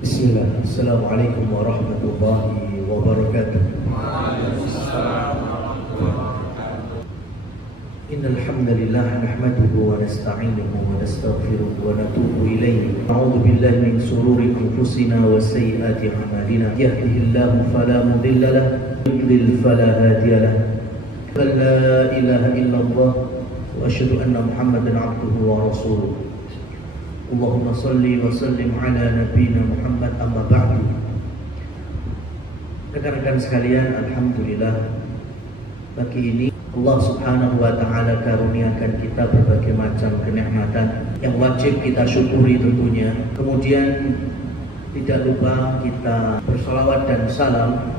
Bismillah. Assalamualaikum warahmatullahi wabarakatuh. Innal hamdalillah nahmaduhu wa nasta'inuhu wa nastaghfiruhu wa natubu ilayhi. A'udzu billahi min shururi anfusina wa sayyiati a'malina. Yahdihillahu fala mudilla lahu wa yudlil fala hadiya lahu. La ilaha illallah wa asyhadu anna Muhammadan 'abduhu wa rasuluh. Allahumma salli wa sallim ala nabiyina Muhammad amma ba'du. Rekan-rekan sekalian, alhamdulillah pagi ini Allah Subhanahu wa taala karuniakan kita berbagai macam kenikmatan yang wajib kita syukuri tentunya. Kemudian tidak lupa kita bersolawat dan salam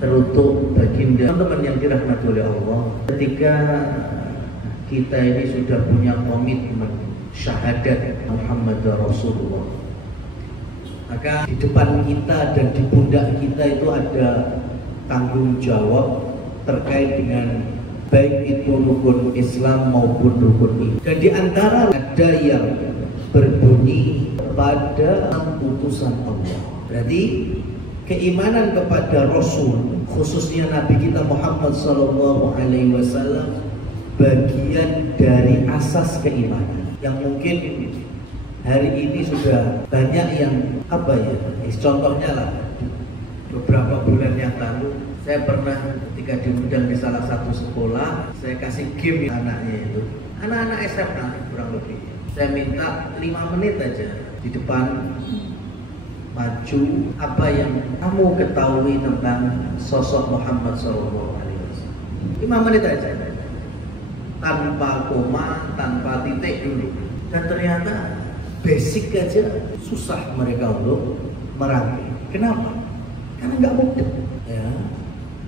teruntuk baginda teman-teman yang dirahmati oleh Allah. Ketika kita ini sudah punya komitmen syahadat Muhammad Rasulullah, maka di depan kita dan di pundak kita itu ada tanggung jawab terkait dengan baik itu rukun Islam maupun rukun iman. Dan di antara ada yang berbunyi pada putusan Allah. Berarti keimanan kepada Rasul, khususnya Nabi kita Muhammad SAW, bagian dari asas keimanan yang mungkin hari ini sudah banyak yang contohnya lah, beberapa bulan yang lalu saya pernah ketika diundang di salah satu sekolah, saya kasih game anaknya itu, anak-anak SMA kurang lebih, saya minta 5 menit aja di depan maju apa yang kamu ketahui tentang sosok Muhammad SAW. 5 menit aja, tanpa koma, tanpa titik dulu. Dan ternyata basic aja susah mereka untuk meraih. Kenapa? Karena nggak mudah, ya,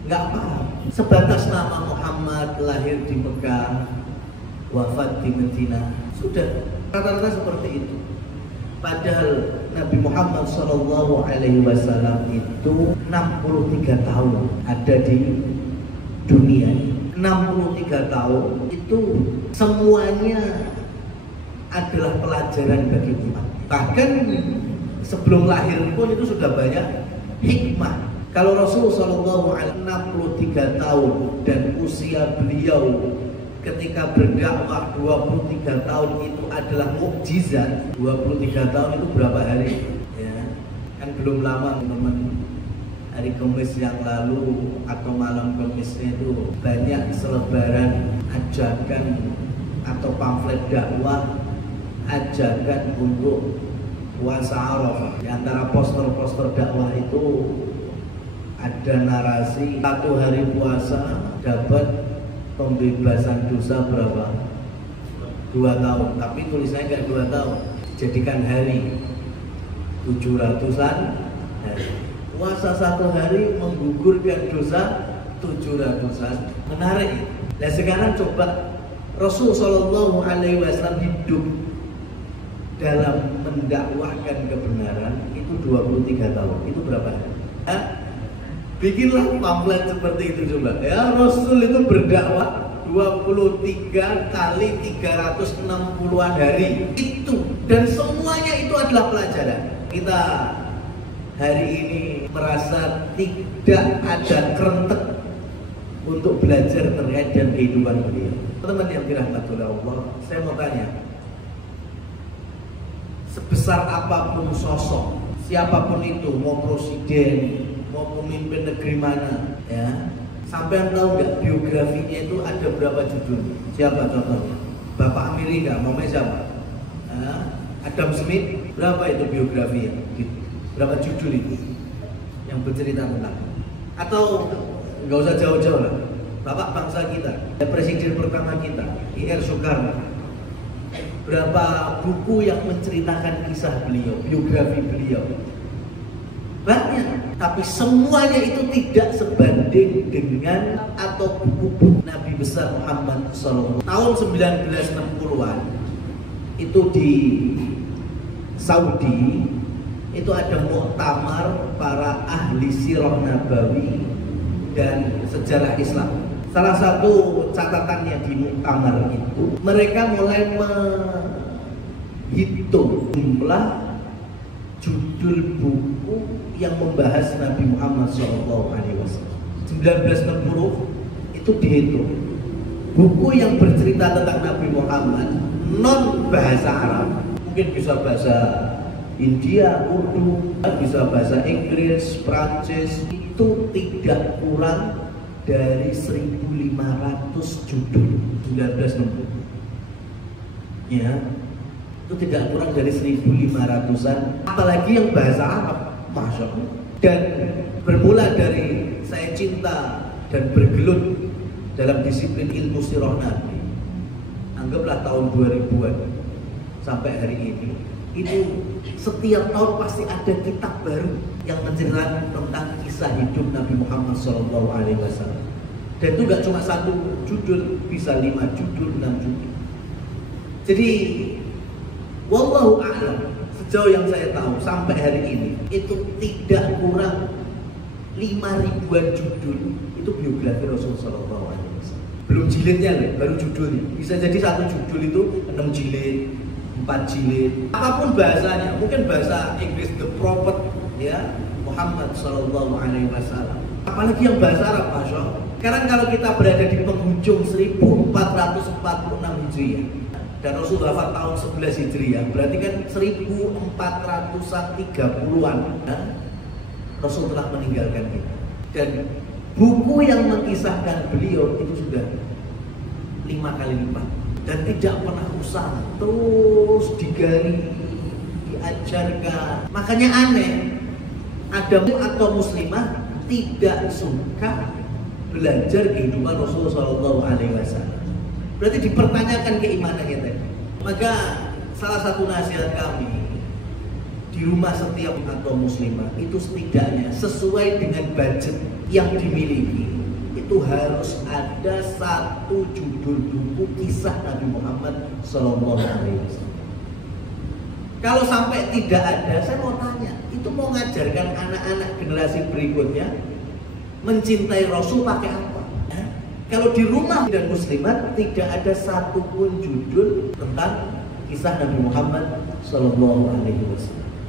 nggak paham. Sebatas nama Muhammad, lahir di Mekah, wafat di Medina, sudah rata-rata seperti itu. Padahal Nabi Muhammad SAW itu 63 tahun ada di dunia. 63 tahun itu semuanya adalah pelajaran bagi umat. Bahkan sebelum lahir pun itu sudah banyak hikmah. Kalau Rasulullah SAW 63 tahun dan usia beliau ketika berdakwah 23 tahun itu adalah mukjizat. 23 tahun itu berapa hari? Ya, kan belum lama teman-teman. Hari Kamis yang lalu atau malam Kamisnya itu banyak selebaran ajakan atau pamflet dakwah, ajakan untuk puasa Arafah. Di antara poster-poster dakwah itu ada narasi 1 hari puasa dapat pembebasan dosa berapa? 2 tahun. Tapi tulisannya enggak 2 tahun, jadikan hari 700-an hari. Puasa 1 hari menggugurkan dosa 700-an. Menarik. Nah sekarang coba Rasulullah SAW hidup dalam mendakwahkan kebenaran itu 23 tahun. Itu berapa hari? Bikinlah pamflet seperti itu coba. Ya, Rasul itu berdakwah 23 kali 360-an hari. Itu, dan semuanya itu adalah pelajaran. Kita hari ini merasa tidak ada kerentek untuk belajar terkait dengan kehidupan beliau. Teman-teman yang dirahmati oleh Allah, saya mau tanya, sebesar apapun sosok, siapapun itu, mau presiden, mau pemimpin negeri mana, ya, sampai tahu nggak biografinya itu ada berapa judul? Siapa contohnya? Bapak Amerika, namanya siapa? Adam Smith, berapa itu biografinya? Berapa judul itu yang bercerita tentang? Atau nggak usah jauh-jauh lah, bapak bangsa kita, presiden pertama kita, I.R. Soekarno, berapa buku yang menceritakan kisah beliau, biografi beliau? Banyak, tapi semuanya itu tidak sebanding dengan atau buku-buku Nabi besar Muhammad SAW. Tahun 1960-an itu di Saudi itu ada muktamar para ahli sirah nabawi dan sejarah Islam. Salah satu catatannya di muktamar itu, mereka mulai menghitung jumlah judul buku yang membahas Nabi Muhammad SAW. 1960 itu dihitung. Buku yang bercerita tentang Nabi Muhammad non bahasa Arab, mungkin bisa bahasa India, Urdu, bisa bahasa Inggris, Prancis, itu tidak kurang dari 1.500 judul. 1960 ya, itu tidak kurang dari 1.500-an, apalagi yang bahasa Arab, Masya Allah. Dan bermula dari saya cinta dan bergelut dalam disiplin ilmu sirah Nabi, anggaplah tahun 2000-an sampai hari ini, itu setiap tahun pasti ada kitab baru yang menceritakan tentang kisah hidup Nabi Muhammad SAW. Dan itu gak cuma satu judul, bisa 5 judul, 6 judul. Jadi wallahu a'lam, sejauh yang saya tahu sampai hari ini itu tidak kurang 5.000-an judul itu biografi Rasulullah SAW. Belum jilidnya loh, baru judulnya. Bisa jadi satu judul itu 6 jilid, 4 jilid, apapun bahasanya. Mungkin bahasa Inggris The Prophet ya, Muhammad SAW. Apalagi yang bahasa Arab, Masya Allah. Sekarang kalau kita berada di penghujung 1446 Hijriah dan Rasul wafat tahun 11 Hijriah, berarti kan 1430-an Rasul telah meninggalkan kita. Dan buku yang mengisahkan beliau itu sudah 5 kali lipat dan tidak pernah usang, terus digali, diajarkan. Makanya aneh, ada atau muslimah tidak suka belajar kehidupan Rasulullah SAW. Berarti dipertanyakan keimanannya tadi. Maka salah satu nasihat kami di rumah setiap atau muslimah itu setidaknya sesuai dengan budget yang dimiliki itu harus ada satu judul buku kisah Nabi Muhammad SAW. Kalau sampai tidak ada, saya mau tanya, itu mau ngajarkan anak-anak generasi berikutnya mencintai Rasul pakai apa? Kalau di rumah dan muslimat tidak ada satupun judul tentang kisah Nabi Muhammad SAW.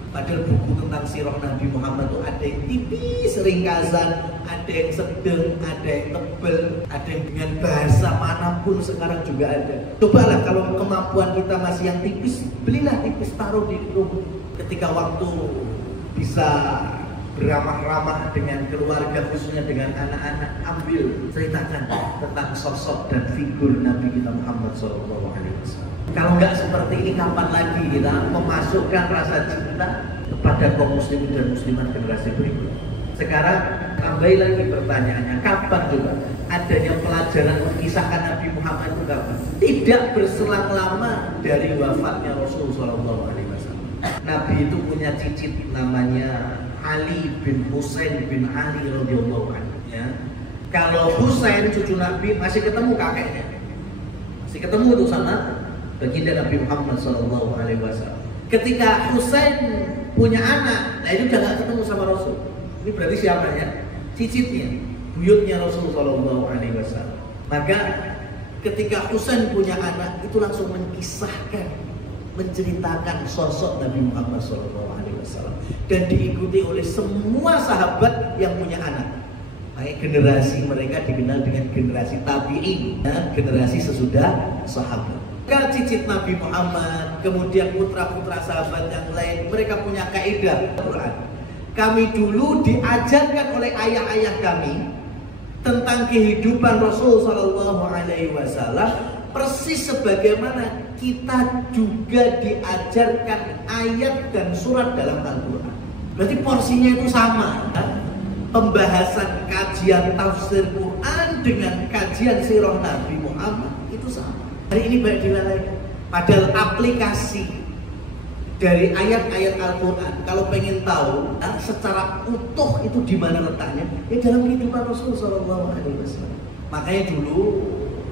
Padahal buku tentang sirah Nabi Muhammad itu ada yang tipis, ringkasan, ada yang sedang, ada yang tebal, ada yang dengan bahasa manapun sekarang juga ada. Cobalah kalau kemampuan kita masih yang tipis, belilah tipis, taruh di rumah. Ketika waktu bisa beramah-ramah dengan keluarga, khususnya dengan anak-anak, ambil ceritakan tentang sosok dan figur Nabi kita Muhammad SAW. Kalau nggak seperti ini, kapan lagi kita memasukkan rasa cinta kepada kaum muslimin dan muslimat generasi berikut? Sekarang tambahi lagi pertanyaannya, kapan juga adanya pelajaran mengisahkan Nabi Muhammad itu kapan? Tidak berselang lama dari wafatnya Rasulullah SAW. Nabi itu punya cicit namanya Ali bin Husain bin Ali radhiyallahu anhu. Ya. Kalau Husain cucu Nabi masih ketemu kakeknya, masih ketemu tuh sama baginda Nabi Muhammad SAW. Ketika Husain punya anak, nah itu udah gak ketemu sama Rasul. Ini berarti siapanya? Cicitnya, buyutnya Rasul SAW. Maka ketika Husain punya anak, itu langsung mengisahkan, menceritakan sosok Nabi Muhammad SAW dan diikuti oleh semua sahabat yang punya anak. Baik generasi mereka dikenal dengan generasi tabi'in, generasi sesudah sahabat. Maka cicit Nabi Muhammad, kemudian putra-putra sahabat yang lain, mereka punya kaidah Al-Quran. Kami dulu diajarkan oleh ayah-ayah kami tentang kehidupan Rasul SAW, persis sebagaimana kita juga diajarkan ayat dan surat dalam Al-Quran. Berarti porsinya itu sama, kan? Pembahasan kajian tafsir Quran dengan kajian sirah Nabi Muhammad itu sama. Hari ini banyak dilalaikan. Padahal aplikasi dari ayat-ayat Al-Quran, kalau pengen tahu secara utuh itu di mana letaknya, ya dalam kehidupan Rasulullah SAW. Makanya dulu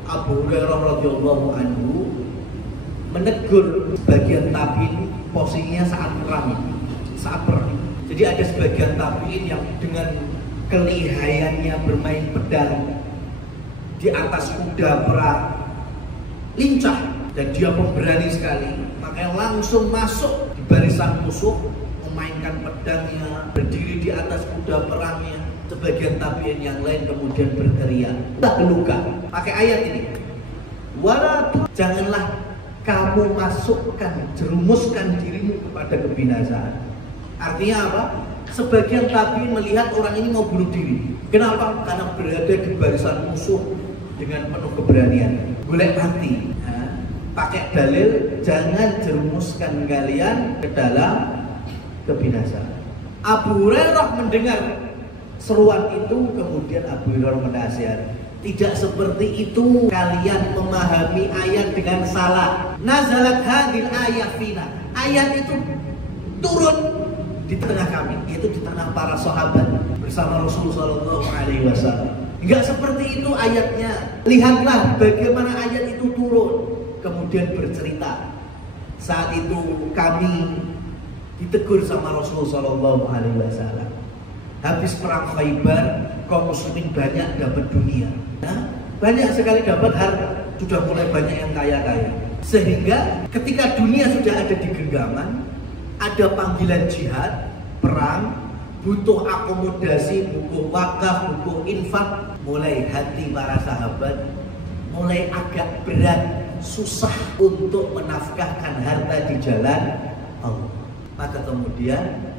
Abu Hurairah radhiyallahu anhu menegur sebagian tabi'in posisinya saat perang. Jadi ada sebagian tabi'in yang dengan kelihayannya bermain pedang di atas kuda perang, lincah dan dia pemberani sekali, makanya langsung masuk di barisan musuh, memainkan pedangnya, berdiri di atas kuda perangnya. Sebagian tabi'in yang lain kemudian berteriak, luka. Pakai ayat ini. Janganlah kamu masukkan, jerumuskan dirimu kepada kebinasaan. Artinya apa? Sebagian tabi'in melihat orang ini mau bunuh diri. Kenapa? Karena berada di barisan musuh dengan penuh keberanian. Golek mati. Pakai dalil, jangan jerumuskan kalian ke dalam kebinasaan. Abu Hurairah mendengar seruan itu, kemudian Abu Hurairah menasihati, tidak seperti itu kalian memahami ayat dengan salah. Nazalat hadil ayat fina. Ayat itu turun di tengah kami, yaitu di tengah para sahabat bersama Rasulullah SAW. Enggak seperti itu ayatnya. Lihatlah bagaimana ayat itu turun. Kemudian bercerita, saat itu kami ditegur sama Rasulullah SAW. Habis perang Khaybar, kaum muslimin banyak dapat dunia, banyak sekali dapat harta, sudah mulai banyak yang kaya-kaya. Sehingga ketika dunia sudah ada di genggaman, ada panggilan jihad, perang, butuh akomodasi, butuh wakaf, butuh infak. Mulai hati para sahabat mulai agak berat, susah untuk menafkahkan harta di jalan Allah. Maka kemudian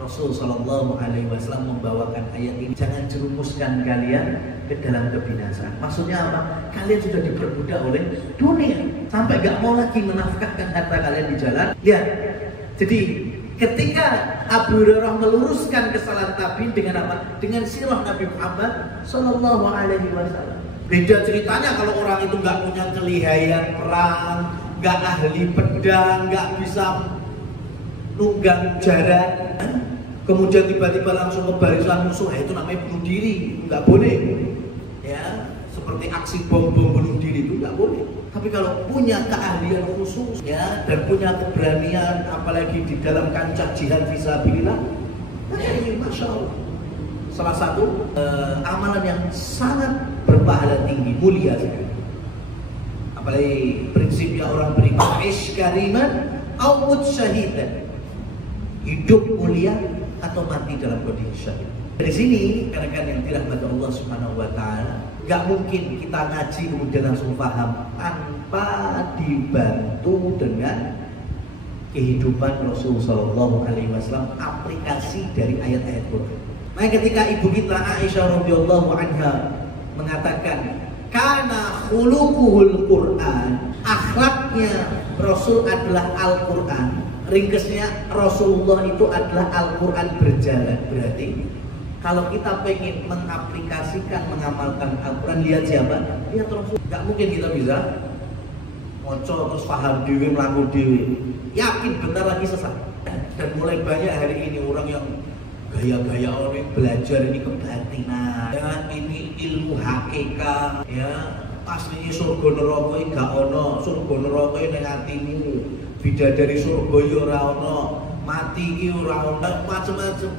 Rasul Shallallahu Alaihi Wasallam membawakan ayat ini, jangan jerumuskan kalian ke dalam kebinasaan. Maksudnya apa? Kalian sudah diperbudak oleh dunia sampai gak mau lagi menafkahkan harta kalian di jalan. Lihat, jadi ketika Abu Hurairah meluruskan kesalahan tabi'in dengan apa? Dengan sirah Nabi Muhammad Shallallahu Alaihi Wasallam. Beda ceritanya kalau orang itu nggak punya kelihayan perang, nggak ahli pedang, nggak bisa nunggang jarak, kemudian tiba-tiba langsung ke barisan musuh, itu namanya bunuh diri, nggak boleh. Ya, seperti aksi bom bunuh diri itu nggak boleh. Tapi kalau punya keahlian khusus, ya, dan punya keberanian, apalagi di dalam kancah jihad fisabilillah, ini masya Allah. Salah satu amalan yang sangat berpahala tinggi, mulia sekali. Apalagi prinsipnya orang beriman, ish kariman au mut syahidan, hidup mulia atau mati dalam kondisi syahid. Dari sini rekan-rekan yang dirahmati Allah Subhanahu wa taala, nggak mungkin kita ngaji kemudian langsung paham tanpa dibantu dengan kehidupan Rasulullah Shallallahu Alaihi Wasallam, aplikasi dari ayat-ayat Quran. Maka ketika ibu kita Aisyah radhiyallahu anha mengatakan, karena khuluquhul Quran, akhlaknya Rasul adalah Al-Quran. Ringkesnya Rasulullah itu adalah Al-Quran berjalan. Berarti kalau kita pengen mengaplikasikan, mengamalkan Al-Quran, lihat siapa? Lihat Rasul. Gak mungkin kita bisa ngocok terus paham dewi, melaku dewi. Yakin bentar lagi sesat. Dan mulai banyak hari ini orang yang gaya-gaya orang belajar ini kebatinan, ya, ini ilmu hakikat, ya, aslinya surga neraka gak ono, surga neraka ning atimu, bidadari surga ya ora ono, mati iki ora ono, macam-macam.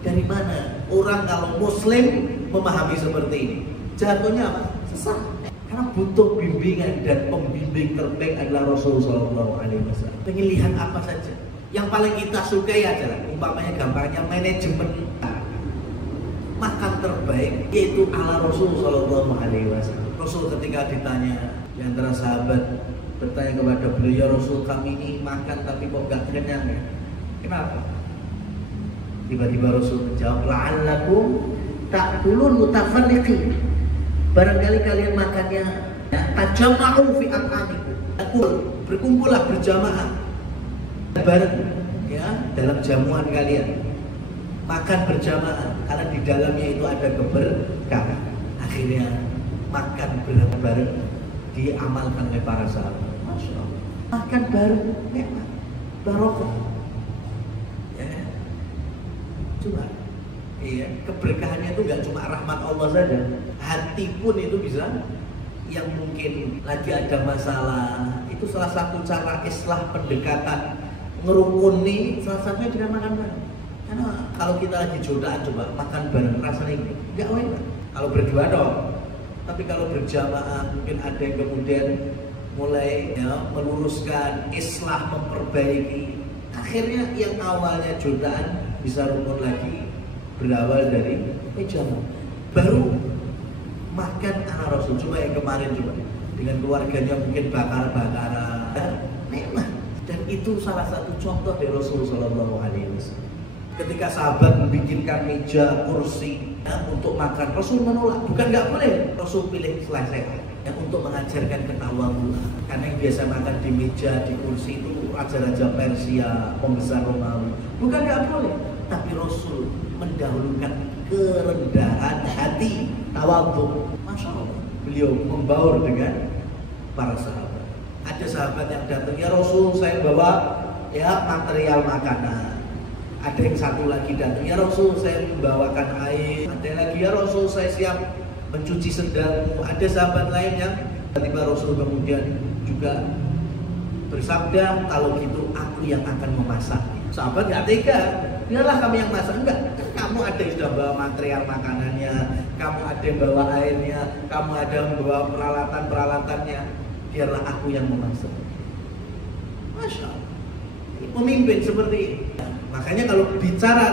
Dari mana orang kalau muslim memahami seperti ini? Jatuhnya apa? Sesat. Karena butuh bimbingan, dan pembimbing terbaik adalah Rasulullah SAW. Pengen lihat apa saja. Yang paling kita sukai adalah umpamanya gampangnya manajemen makan terbaik, yaitu ala Rasul Shallallahu Alaihi Wasallam. Rasul ketika ditanya, di antara sahabat bertanya kepada beliau, ya Rasul, kami ini makan tapi kok gak kenyang ya? Kenapa? Tiba-tiba Rasul menjawab, la'allakum ta'kulun mutafarriqin. Barangkali kalian makannya tajama'u fi at'amikum. Berkumpullah berjamaah bareng, ya, dalam jamuan kalian, makan berjamaah, karena di dalamnya itu ada keberkahan. Akhirnya makan bareng diamalkan oleh para sahabat. Masya Allah, makan bareng nikmat, barokah, ya. Cuma iya, keberkahannya itu nggak cuma rahmat Allah saja, hati pun itu bisa. Yang mungkin lagi ada masalah, itu salah satu cara islah pendekatan, ngerukuni, salah satunya dengan makan bareng. Karena kalau kita lagi jodohan, coba makan bareng rasanya nggak enak. Kalau berdua dong, tapi kalau berjamaah mungkin ada yang kemudian mulai, ya, meluruskan, islah, memperbaiki. Akhirnya yang awalnya jutaan bisa rukun lagi, berawal dari meja makan. Baru makan anak Rasul. Cuma yang kemarin coba dengan keluarganya mungkin bakar-bakaran, memang. Dan itu salah satu contoh dari Rasulullah SAW. Ketika sahabat membikinkan meja, kursi untuk makan, Rasul menolak. Bukan nggak boleh, Rasul pilih selesai untuk mengajarkan ketawaduan. Karena yang biasa makan di meja, di kursi itu raja-raja Persia, pembesar Romawi. Bukan nggak boleh, tapi Rasul mendahulukan kerendahan hati, tawadhu. Masya Allah, beliau membaur dengan para sahabat. Ada sahabat yang datang, ya Rasul, saya bawa material makanan. Ada yang satu lagi datang, ya Rasul, saya membawakan air. Ada lagi, ya Rasul, saya siap mencuci sendalmu. Ada sahabat lain yang tiba-tiba Rasul kemudian juga bersabda, kalau gitu aku yang akan memasak. Sahabat nggak tega, biarlah kami yang masak. Enggak, kamu ada yang sudah bawa material makanannya, kamu ada yang bawa airnya, kamu ada yang bawa peralatan-peralatannya, biarlah aku yang memasak. Masya Allah, pemimpin seperti ini. Makanya kalau bicara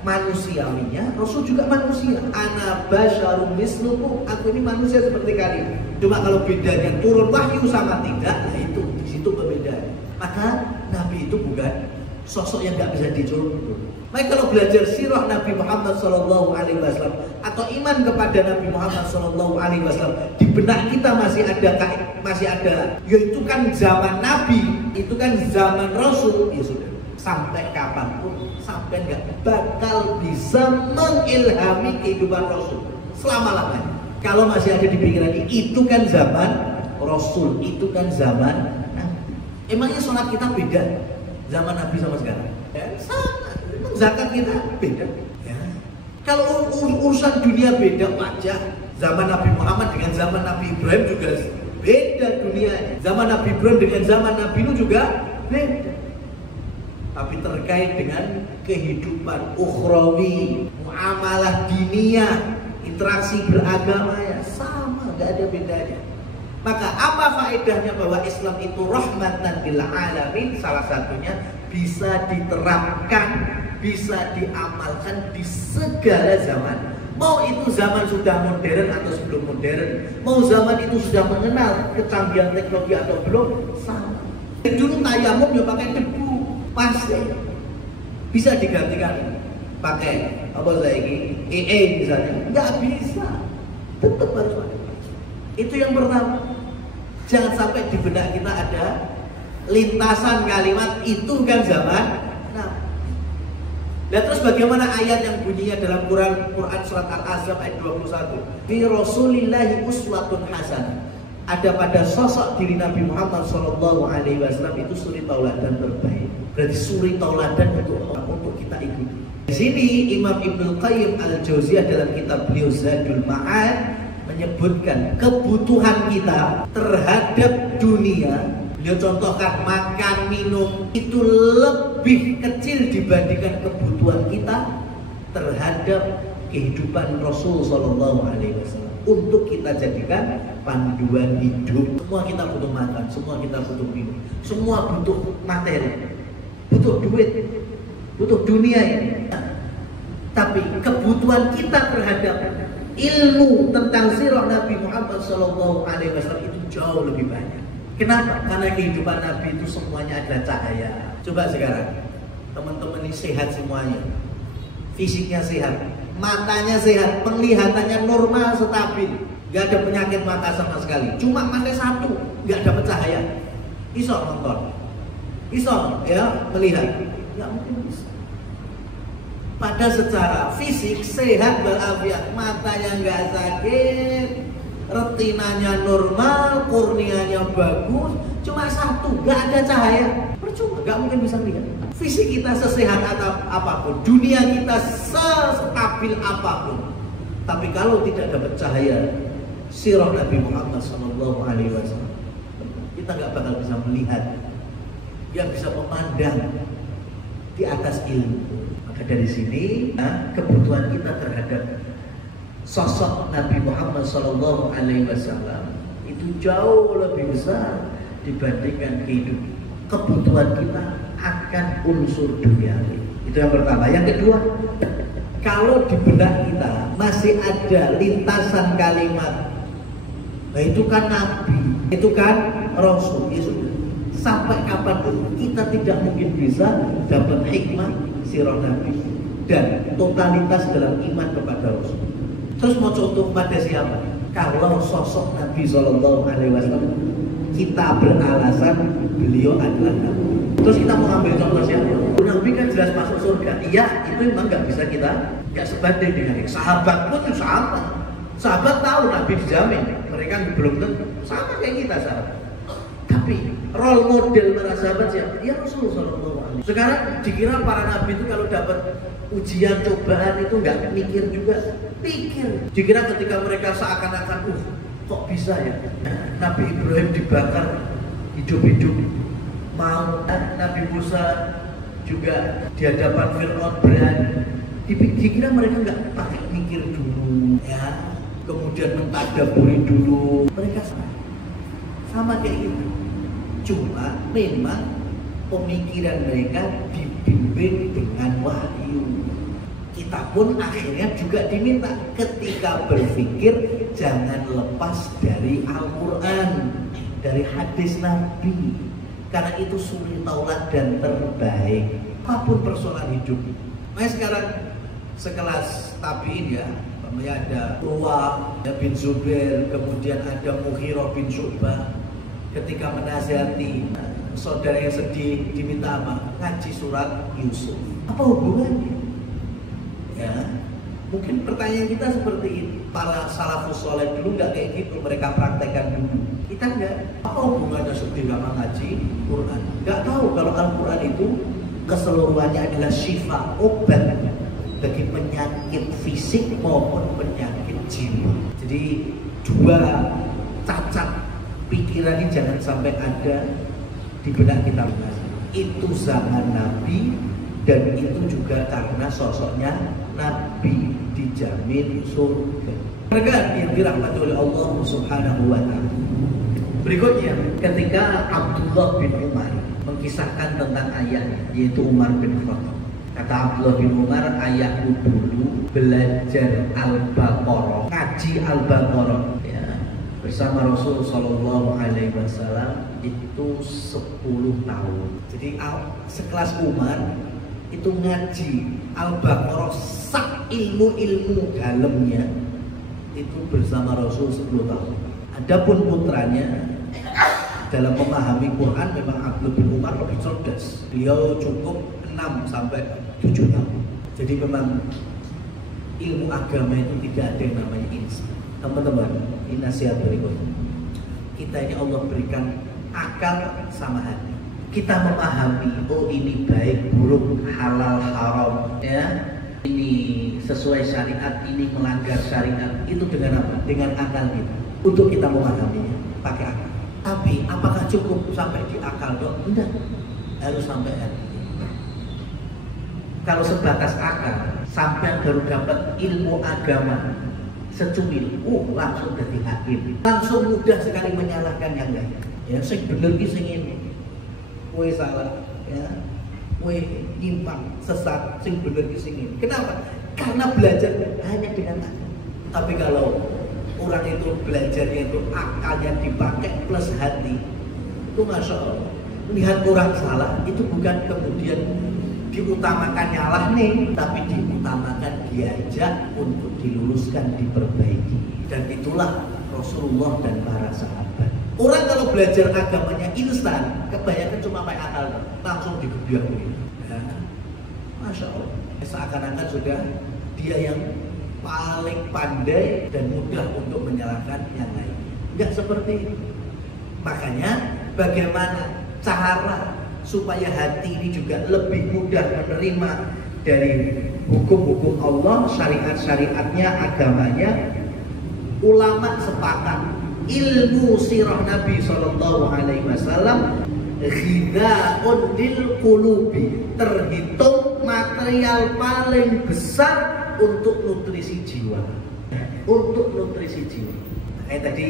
manusiawinya, Rasul juga manusia. Ana basyarum mislukum, aku ini manusia seperti kalian. Cuma kalau bedanya turun wahyu sama tidak, nah itu di situ perbedaannya. Maka Nabi itu bukan sosok yang nggak bisa dicontoh. Maka kalau belajar sirah Nabi Muhammad SAW atau iman kepada Nabi Muhammad SAW, di benak kita masih ada. Yaitu kan zaman Nabi, itu kan zaman Rasul. Ya sudah, sampai kapanpun sampai nggak bakal bisa mengilhami kehidupan Rasul selama-lamanya. Kalau masih ada di pikiran ini, itu kan zaman Rasul, itu kan zaman Nabi. Emangnya sholat kita beda zaman Nabi sama sekarang? Ya, sama. Zakat kita beda. Ya. Kalau urusan dunia beda wajah. Zaman Nabi Muhammad dengan zaman Nabi Ibrahim juga beda dunianya. Zaman Nabi Ibrahim dengan zaman Nabi Nuh juga beda. Tapi terkait dengan kehidupan ukhrawi, muamalah diniyah, interaksi beragama ya sama, nggak ada bedanya. Maka apa faedahnya bahwa Islam itu rahmatan lil alamin? Salah satunya bisa diterapkan, bisa diamalkan di segala zaman. Mau itu zaman sudah modern atau sebelum modern, mau zaman itu sudah mengenal kecanggihan teknologi atau belum, sama. Dulu tayamum ya pakai debu, pasti bisa digantikan pakai apa lagi misalnya, nggak bisa, tetap harus pakai. Itu yang pertama. Jangan sampai di benak kita ada lintasan kalimat itu kan zaman. Nah, terus bagaimana ayat yang bunyinya dalam Quran surat Al-Ahzab ayat 21? Fi Rasulillahi uswatun hasanah. Ada pada sosok diri Nabi Muhammad SAW itu suri tauladan terbaik. Berarti suri tauladan untuk kita ikuti. Di sini Imam Ibnu Qayyim Al-Jauziyah dalam kitab beliau Zadul Ma'ad menyebutkan kebutuhan kita terhadap dunia. Beliau contohkan makan, minum itu lebih kecil dibandingkan kebutuhan kita terhadap kehidupan Rasul SAW. Untuk kita jadikan panduan hidup. Semua kita butuh makan, semua kita butuh minum, semua butuh materi, butuh duit, butuh dunia ini. Tapi kebutuhan kita terhadap ilmu tentang sirah Nabi Muhammad SAW itu jauh lebih banyak. Kenapa? Karena kehidupan Nabi itu semuanya adalah cahaya. Coba sekarang teman-teman ini sehat semuanya, fisiknya sehat, matanya sehat, penglihatannya normal, stabil, gak ada penyakit mata sama sekali. Cuma mata satu, gak dapat cahaya. Iso nonton, iso ya melihat, gak mungkin bisa. Pada secara fisik sehat walafiat, matanya nggak sakit, retinanya normal, korneanya bagus, cuma satu, nggak ada cahaya, percuma, nggak mungkin bisa lihat. Fisik kita sesehat apapun, dunia kita sestabil apapun, tapi kalau tidak dapat cahaya sirah Nabi Muhammad SAW, kita nggak bakal bisa melihat, yang bisa memandang di atas ilmu. Dari sini kebutuhan kita terhadap sosok Nabi Muhammad SAW itu jauh lebih besar dibandingkan kebutuhan kita akan unsur duniawi. Itu yang pertama. Yang kedua, kalau di benak kita masih ada lintasan kalimat, nah itu kan nabi, itu kan rasul, ya sudah. Sampai kapanpun kita tidak mungkin bisa dapat hikmah sirah nabi dan totalitas dalam iman kepada rasul. Terus mau contoh pada siapa? Kalau sosok Nabi Shallallahu Alaihi Wasallam kita beralasan beliau adalah nabi. Terus kita mau ambil contoh siapa? Nabi kan jelas masuk surga. Iya, itu memang nggak bisa kita nggak sebanding dengan ini. Sahabat pun sahabat. Sahabat tahu Nabi dijamin. Mereka belum tentu sama kayak kita sahabat. Tapi role model para sahabat siapa? Ya Rasulullah SAW. Sekarang dikira para nabi itu kalau dapat ujian cobaan itu nggak mikir juga. Pikir. Dikira ketika mereka seakan-akan kok bisa ya? Nabi Ibrahim dibakar hidup-hidup. Mau Nabi Musa juga di hadapan Fir'aun berani. Dikira mereka nggak pakai mikir dulu, ya. Kemudian mentadaburi dulu. Mereka sama kayak gitu. Cuma memang pemikiran mereka dibimbing dengan wahyu. Kita pun akhirnya juga diminta ketika berpikir jangan lepas dari Al-Quran, dari hadis Nabi. Karena itu suri tauladan terbaik apapun persoalan hidup. Nah sekarang sekelas tabiin ya, ada Urwah bin Zubair, kemudian ada Mughirah bin Syu'bah. Ketika menasihati saudara yang sedih diminta apa? Ngaji surat Yusuf. Apa hubungannya? Ya, mungkin pertanyaan kita seperti ini. Para salafus soleh dulu nggak kayak gitu, mereka praktekkan dulu. Kita nggak. Apa hubungannya sedih sama ngaji Quran? Nggak tahu kalau Al-Quran itu keseluruhannya adalah syifa, obat bagi penyakit fisik maupun penyakit jiwa. Jadi dua cacat pikiran ini jangan sampai ada di benak kita. Itu zaman Nabi dan itu juga karena sosoknya Nabi dijamin surga. Mereka yang dirahmati oleh Allah Subhanahu wa Ta'ala. Berikutnya, ketika Abdullah bin Umar mengisahkan tentang ayahnya, yaitu Umar bin Khattab. Kata Abdullah bin Umar, ayahku dulu belajar Al-Baqarah, ngaji Al-Baqarah ya, bersama Rasul Sallallahu Alaihi Wasallam itu 10 tahun. Jadi sekelas Umar itu ngaji Al-Baqarah sak ilmu-ilmu dalamnya itu bersama Rasul 10 tahun. Adapun putranya dalam memahami Quran memang Abdullah bin Umar lebih cerdas. Beliau cukup 6 sampai 7 tahun. Jadi memang ilmu agama itu tidak ada yang namanya instan. Teman-teman, ini nasihat berikutnya. Kita ini Allah berikan akal sama hati. Kita memahami, oh ini baik, buruk, halal, haram, ya. Ini sesuai syariat, ini melanggar syariat. Itu dengan apa? Dengan akal kita. Untuk kita memahaminya, pakai akal. Tapi apakah cukup sampai di akal dong? Tidak, harus sampai hati. Kalau sebatas akal, sampai baru dapat ilmu agama secumil, langsung jadi hakim. Langsung mudah sekali menyalahkan yang lain. Ya, sing bener ki sing ini. Kowe salah, ya. Kowe nyimpang, sesat, sing bener ki sing ini. Kenapa? Karena belajar hanya dengan akal. Tapi kalau orang itu belajarnya itu akalnya dipakai plus hati, itu masya Allah. Melihat orang salah itu bukan kemudian diutamakan nyalah nih, tapi diutamakan diajak untuk diluruskan, diperbaiki. Dan itulah Rasulullah dan para sahabat. Orang kalau belajar agamanya instan, kebanyakan cuma pakai akal, langsung digebiak begitu. Ya. Masya Allah, seakan-akan sudah dia yang paling pandai dan mudah untuk menyalahkan yang lain. Enggak seperti itu. Makanya bagaimana cara supaya hati ini juga lebih mudah menerima dari hukum-hukum Allah, syariat-syariatnya, agamanya. Ulama sepakat ilmu sirah Nabi Sallallahu Alaihi Wasallam ghidaun lil qulubi, terhitung material paling besar untuk nutrisi jiwa. Untuk nutrisi jiwa. Tadi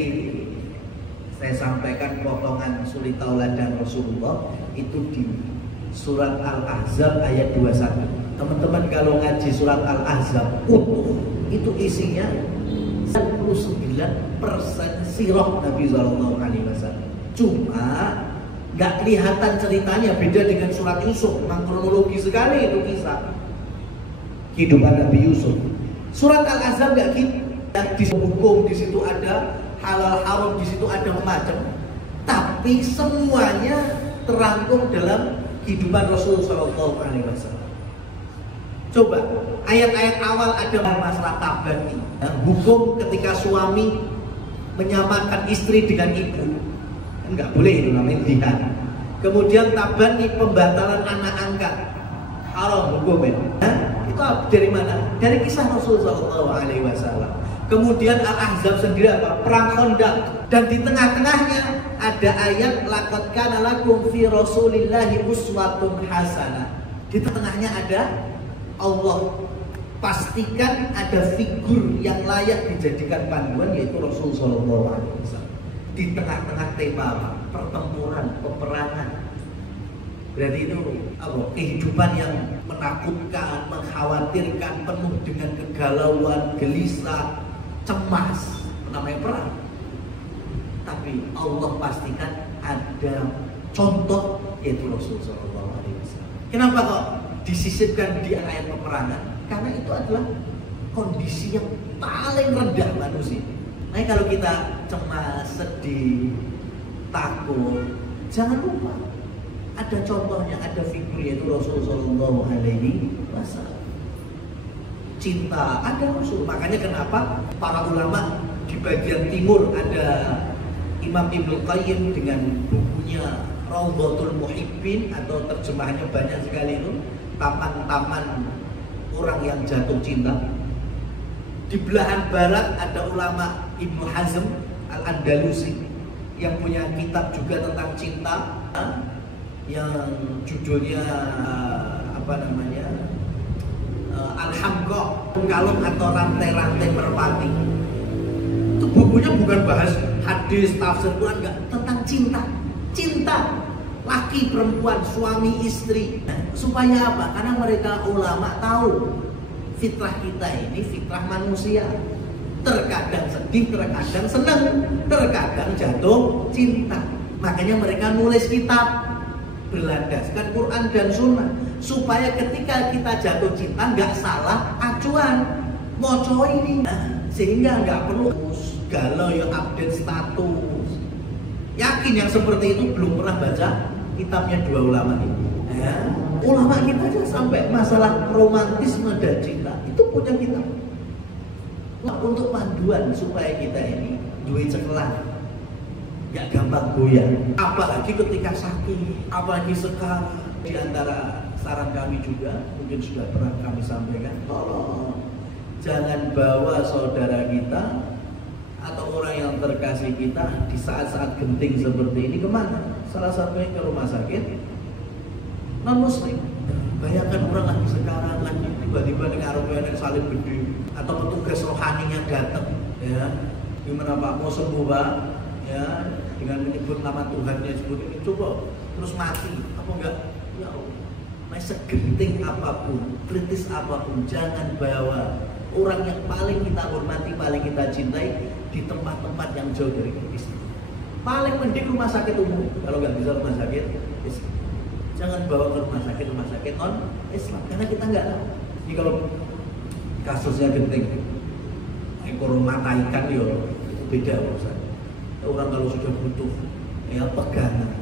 saya sampaikan potongan suri tauladan Rasulullah itu di surat Al-Ahzab ayat 21. Teman-teman kalau ngaji surat Al-Ahzab utuh, itu isinya 99% sirah Nabi SAW. Cuma nggak kelihatan ceritanya, beda dengan surat Yusuf. Memang kronologi sekali itu kisah kehidupan Nabi Yusuf. Surat Al-Ahzab nggak gitu. Di hukum di situ ada halal haram, di situ ada macam. Tapi semuanya terangkum dalam kehidupan Rasulullah SAW. Coba ayat-ayat awal ada masalah tabani, hukum ketika suami menyamakan istri dengan ibu, nggak boleh, itu namanya jihad. Kemudian tabani, pembatalan anak angkat, haram hukumnya. Itu dari mana? Dari kisah Rasulullah SAW. Kemudian Al-Ahzab sendiri apa? Perang Khandaq, dan di tengah-tengahnya ada ayat laqad kana lakum fi rasulillahi uswatun hasanah. Di tengahnya ada Allah pastikan ada figur yang layak dijadikan panduan, yaitu Rasulullah SAW. Di tengah-tengah tema pertempuran, peperangan. Berarti itu apa? Kehidupan yang menakutkan, mengkhawatirkan, penuh dengan kegalauan, gelisah, cemas, namanya perang. Tapi Allah pastikan ada contoh, yaitu Rasulullah SAW. Kenapa kok disisipkan di ayat peperangan? Karena itu adalah kondisi yang paling rendah manusia. Nah, kalau kita cemas, sedih, takut, jangan lupa ada contohnya, ada figur, yaitu Rasulullah SAW. Cinta, ada Rasul. Makanya kenapa para ulama di bagian timur ada Imam Ibnu Qayyim dengan bukunya Raudhatul Muhibbin, atau terjemahannya banyak sekali itu, taman-taman orang yang jatuh cinta. Di belahan barat ada ulama Ibnu Hazm Al-Andalusi yang punya kitab juga tentang cinta, yang judulnya apa namanya, Al-Hamqa, kalung atau rantai-rantai merpati. Itu bukunya bukan bahas hadis, tafsir Quran, enggak, tentang cinta. Cinta laki perempuan, suami istri. Supaya apa? Karena mereka ulama tahu fitrah kita ini fitrah manusia. Terkadang sedih, terkadang senang, terkadang jatuh cinta. Makanya mereka nulis kitab berlandaskan Quran dan Sunnah, supaya ketika kita jatuh cinta nggak salah acuan moco ini, sehingga nggak perlu galau ya update status. Yakin yang seperti itu belum pernah baca kitabnya dua ulama ini. Ulama kita aja sampai masalah romantisme dan cinta itu punya kitab untuk panduan supaya kita ini duit cekelan, gak gampang goyah, apalagi ketika sakit, apalagi sekarang. Di antara saran kami juga, mungkin sudah pernah kami sampaikan, tolong jangan bawa saudara kita atau orang yang terkasih kita di saat-saat genting seperti ini kemana? Salah satunya ke rumah sakit non muslim. Bayangkan orang lagi sekarang, lagi tiba-tiba dengar yang salib gede, atau petugas rohaninya datang, ya, gimana Pak, mau sembuh Pak, ya, dengan menyebut nama Tuhannya, sebut ini, coba terus mati, apa enggak? Ya Allah, segenting apapun, kritis apapun, jangan bawa orang yang paling kita hormati, paling kita cintai di tempat-tempat yang jauh dari Islam. Paling mending rumah sakit umum, kalau nggak bisa rumah sakit Islam. Jangan bawa ke rumah sakit non Islam, karena kita nggak tahu. Ini kalau kasusnya genting, ekor mata ikan yo beda urusan. Orang kalau sudah butuh ya pegangan.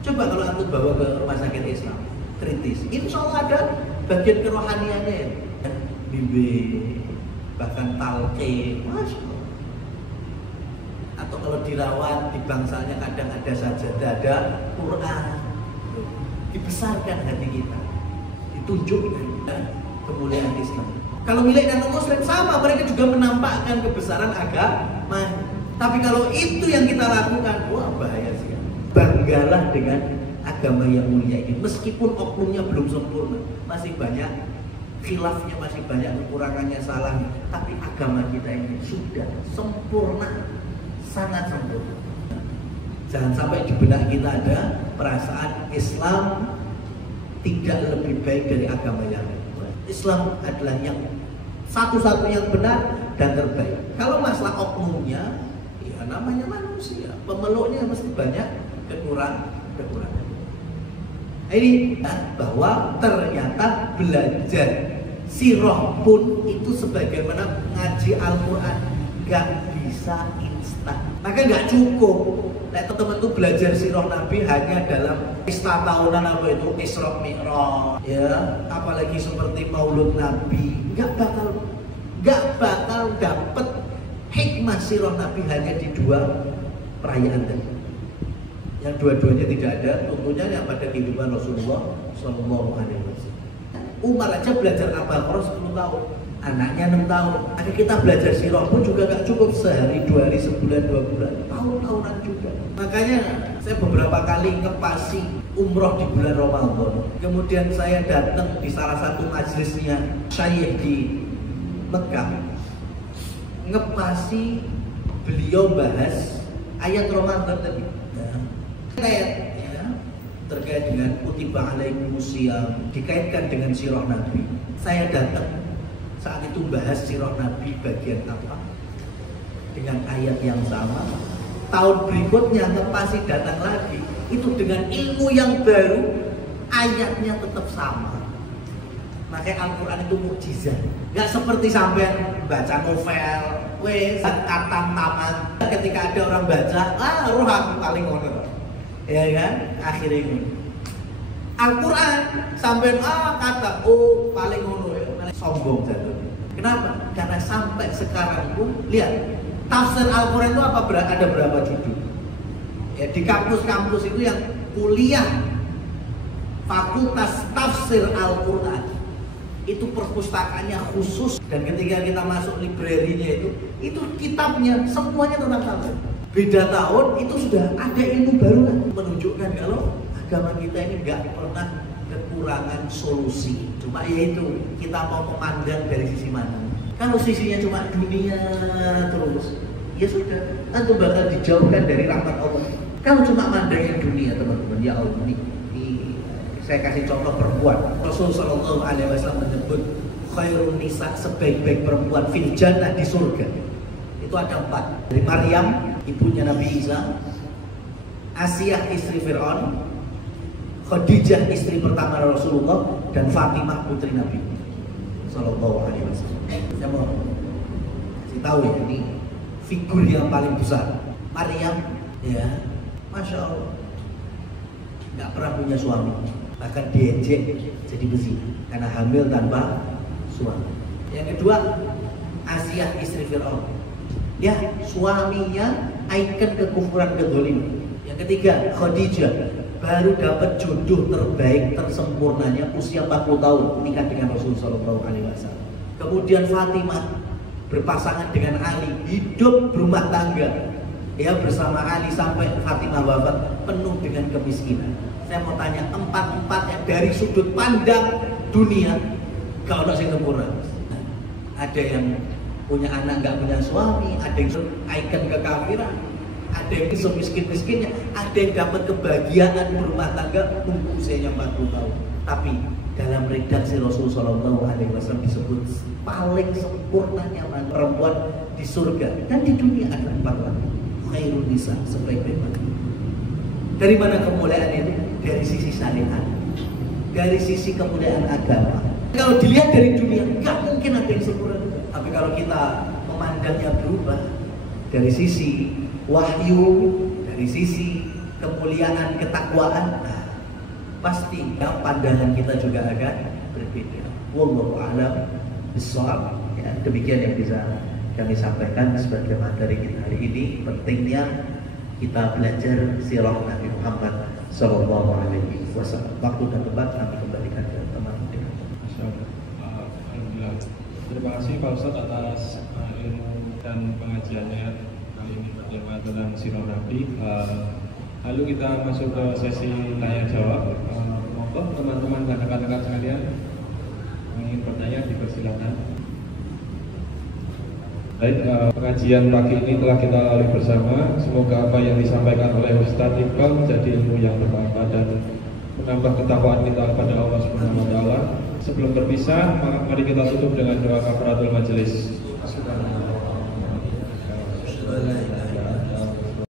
Coba kalau antum bawa ke rumah sakit Islam kritis, insya Allah ada bagian kerohaniannya ya. Bimbing, bahkan talqin, masya Allah. Atau kalau dirawat di bangsanya kadang ada sajadah, ada Quran. Dibesarkan hati kita, ditunjukkan kemuliaan Islam. Kalau milik dan muslim sama, mereka juga menampakkan kebesaran agama. Tapi kalau itu yang kita lakukan, wah bahaya sih. Banggalah dengan agama yang mulia ini, meskipun oknumnya belum sempurna, masih banyak khilafnya, masih banyak kekurangannya, salahnya. Tapi agama kita ini sudah sempurna, sangat sempurna. Jangan sampai di benak kita ada perasaan Islam tidak lebih baik dari agama yang lain. Islam adalah yang satu-satu yang benar dan terbaik. Kalau masalah oknumnya, ya namanya manusia, pemeluknya mesti banyak kekurangan. Ini bahwa ternyata belajar sirah pun itu sebagaimana ngaji Al-Quran, nggak bisa instan. Maka nggak cukup. Nah, teman-teman tuh belajar sirah Nabi hanya dalam pesta tahunan apa itu Isra Mi'raj, ya, apalagi seperti Maulud Nabi, nggak bakal dapat hikmah sirah Nabi hanya di dua perayaan tadi. Yang dua-duanya tidak ada tuntunya yang pada kehidupan Rasulullah Shallallahu Alaihi Wasallam. Umar aja belajar Al-Baqarah 10 tahun, anaknya 6 tahun. Ada kita belajar sirah pun juga gak cukup sehari, 2 hari, sebulan, 2 bulan, tahun-tahunan juga. Makanya saya beberapa kali ngepasi umroh di bulan Ramadan. Kemudian saya datang di salah satu majelisnya Syekh di Mekah, ngepasi beliau bahas ayat Ramadan tadi. Ayat ya, terkait dengan kutiba alaikumusiyam dikaitkan dengan sirah Nabi. Saya datang saat itu bahas sirah Nabi bagian apa dengan ayat yang sama. Tahun berikutnya pasti datang lagi itu dengan ilmu yang baru, ayatnya tetap sama. Makanya Al-Quran itu mukjizat. Gak seperti sampai baca novel, katam taman. Ketika ada orang baca, roh aku paling ngono. Ya kan, akhirnya ini Al-Quran sampai kata paling ngono ya, paling sombong jatuhnya. Kenapa? Karena sampai sekarang pun lihat tafsir Al-Quran itu ada berapa judul? Ya, di kampus-kampus itu yang kuliah fakultas tafsir Al-Quran itu perpustakaannya khusus, dan ketika kita masuk librarinya itu kitabnya semuanya tentang tafsir. Beda tahun itu sudah ada ilmu baru kan, menunjukkan kalau agama kita ini nggak pernah kekurangan solusi. Cuma yaitu kita mau memandang dari sisi mana. Kalau sisinya cuma dunia terus, ya sudah, tentu bakal dijauhkan dari rahmat Allah. Kalau cuma mandangin dunia teman-teman, ya Allah, ini saya kasih contoh perempuan. Rasulullah Shallallahu Alaihi Wasallam menyebut khairun nisa, sebaik-baik perempuan fil jannah, di surga. Itu ada 4. Dari Maryam, ibunya Nabi Isa, Asiyah istri Fir'aun, Khadijah istri pertama Rasulullah, dan Fatimah putri Nabi Sallallahu Alaihi Wasallam. Saya mau kasih tahu ya, ini figur yang paling besar. Maryam, ya, masya Allah, nggak pernah punya suami, bahkan diejek jadi besi karena hamil tanpa suami. Yang kedua, Asiyah istri Fir'aun. Ya, suaminya ikon kekufuran, kezaliman. Yang ketiga, Khadijah baru dapat jodoh terbaik tersempurnanya usia 40 tahun menikah dengan Rasulullah Shallallahu Alaihi Wasallam. Kemudian Fatimah berpasangan dengan Ali, hidup berumah tangga ya bersama Ali sampai Fatimah wafat penuh dengan kemiskinan. Saya mau tanya, 4-4 dari sudut pandang dunia gak ada yang sempurna. Ada yang punya anak nggak punya suami, ada yang ikon kekafiran, ada yang semiskin-miskinnya, ada yang dapat kebahagiaan berumah tangga usianya 40 tahun. Tapi dalam redaksi Rasulullah Shallallahu Alaihi Wasallam disebut paling sempurnanya perempuan di surga dan di dunia ada 4 orang. Khairun nisa, sebaik-baik wanita. Dari mana kemuliaan itu? Dari sisi syariat, dari sisi kemuliaan agama. Kalau dilihat dari dunia, nggak mungkin ada yang sempurna. Tapi kalau kita memandangnya berubah dari sisi wahyu, dari sisi kemuliaan, ketakwaan, nah, pasti pandangan kita juga akan berbeda. Wallahu a'lam bishawab. Ya, demikian yang bisa kami sampaikan sebagai materi kita hari ini. Pentingnya kita belajar sirah Nabi Muhammad Sallallahu Alaihi Wasallam. Waktu dan tempat kami kembalikan ke teman-teman. Alhamdulillah. Terima kasih Pak Ustadz atas ilmu dan pengajiannya kali ini bertema tentang sirah Nabi. Lalu kita masuk ke sesi tanya jawab. Monggo teman-teman dan rekan-rekan sekalian yang ingin bertanya dipersilakan. Baik, pengajian pagi ini telah kita lalui bersama. Semoga apa yang disampaikan oleh Ustadz Iqbal menjadi ilmu yang bermanfaat dan menambah ketakwaan kita kepada Allah Subhanahu wa taala. Sebelum berpisah, mari kita tutup dengan doa kafaratul majelis. Subhanallah.